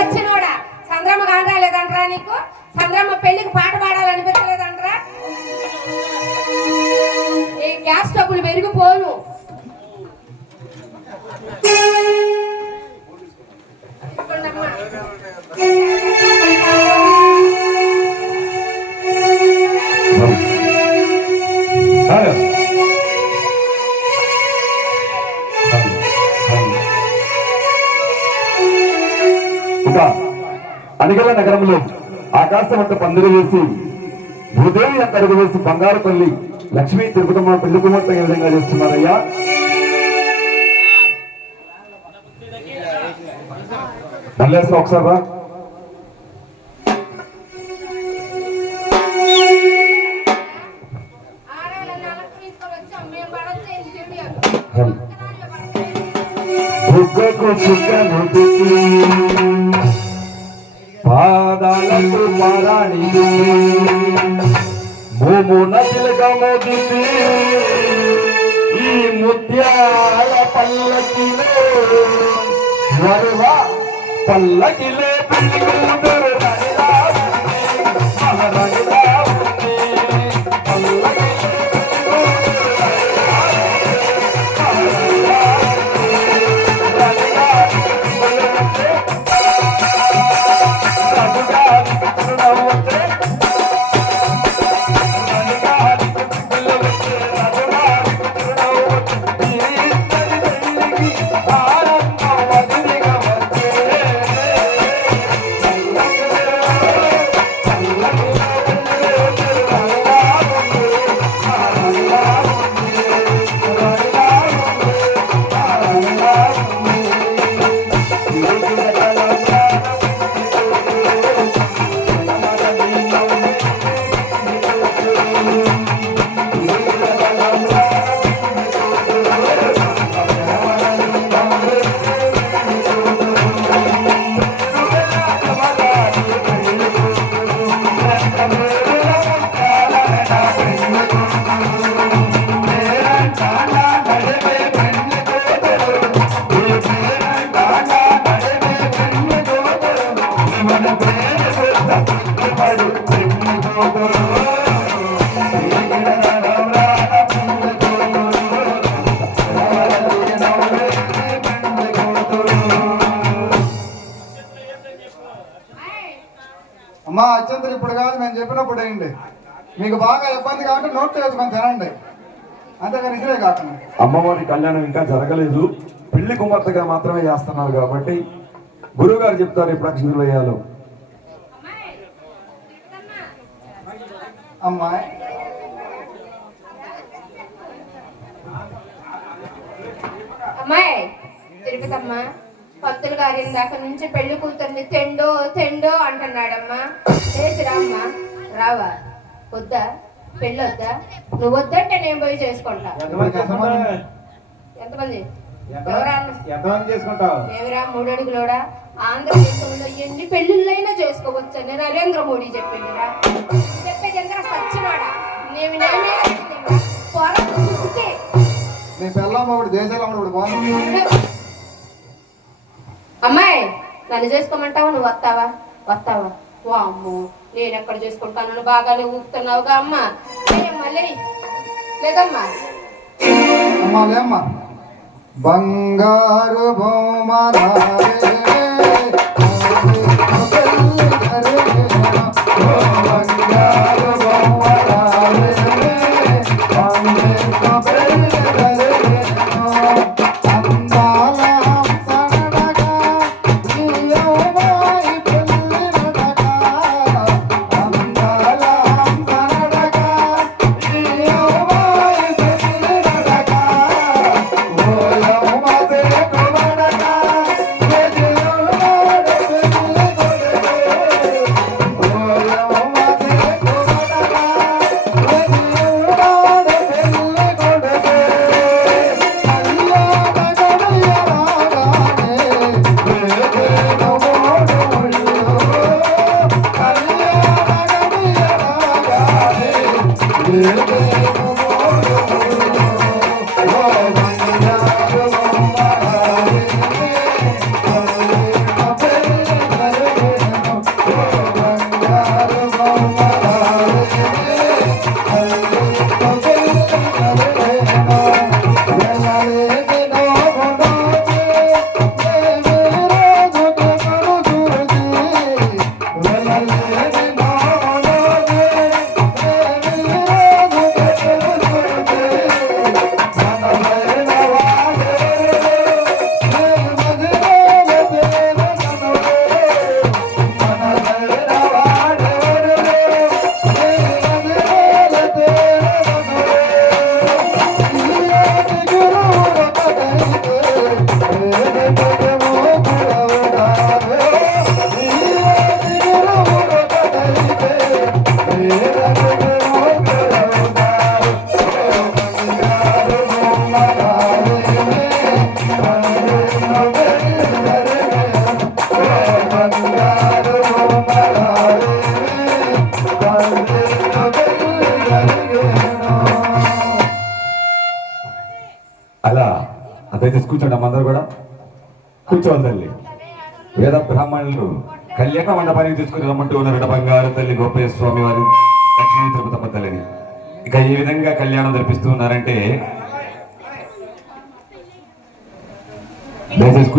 సచ్చినోడా చంద్రమ్మ కానరాలేదంటరా నీకు? చంద్రమ్మ పెళ్లికి పాట పాడాలనిపించలేదంటరా? ఈ గ్యాస్ డబ్బులు పెరిగిపోను. అనిగల నగరంలో ఆకాశం అంత పందిరి వేసి భూదేవి అంత అడుగు వేసి బంగారు పల్లి లక్ష్మీ తిరుపతమ్మ పెళ్లి కుమార్తె ఏ విధంగా చేస్తున్నారయ్యా? మళ్ళేస్తా ఒకసారి రా. పాదాలకు పారాణి మోమున తిలకమోది ఈ ముత్యాల పల్లకిలో వరువ పల్లకిలే పెళ్లి కూతురు రాణిలా ఉంది, మహారాణిలా ఉంది. పల్లకిలే అమ్మా అత్యంతలు ఇప్పుడు కాదు, మేము చెప్పినప్పుడు అయ్యండి. మీకు బాగా ఇబ్బంది కాబట్టి నోట్లో వేసుకొని తినండి, అంతేగాని ఇదే కాకుండా. అమ్మవారి కళ్యాణం ఇంకా జరగలేదు, పెళ్లి కుమార్తెగా మాత్రమే చేస్తున్నారు కాబట్టి గురువు గారు చెప్తారు ఎప్పుడు అక్షింతలు వేయాలో. అమ్మాయి అమ్మాయి తిరుపతమ్మ, పంతులు గారి ఇందాక నుంచి పెళ్లి కూతుర్ని తెండో తెండో అంటున్నాడమ్మా. లేచి రామ్మా. రావా? వద్దా? పెళ్ళి వద్దా? నువ్వు వద్దంటే నేను పోయి చేసుకుంటా. ఎంతమంది? ఏమిరా 3 అడుగులోడా? ఆంధ్రదేశంలో ఎన్ని పెళ్లిళ్ళైనా చేసుకోవచ్చు నేను నరేంద్ర మోడీ చెప్పిందిరా. చెప్పేది ఎంత సచ్చినాడా? అమ్మాయి నన్ను చేసుకోమంటావా? నువ్వు వస్తావా? వస్తావా? ఓ అమ్మో, నేను ఎక్కడ చేసుకుంటాను? బాగానే ఊపుతున్నావుగా అమ్మా. లేదమ్మా. అమ్మా లేమ్మా. బంగారు బొమ్మరాలే అలా అదైతే కూర్చోండి అమ్మ అందరూ కూడా కూర్చోవాలి తల్లి. వేద బ్రాహ్మణులు కళ్యాణ మండపానికి తీసుకుని రమ్మంటూ ఉన్నారట బంగారు తల్లి గోపయ్య స్వామి వారి లక్ష్మీ తిరుపతమ్మ తల్లిని. ఇక ఈ విధంగా కళ్యాణం జరిపిస్తూ ఉన్నారంటే దయచేసి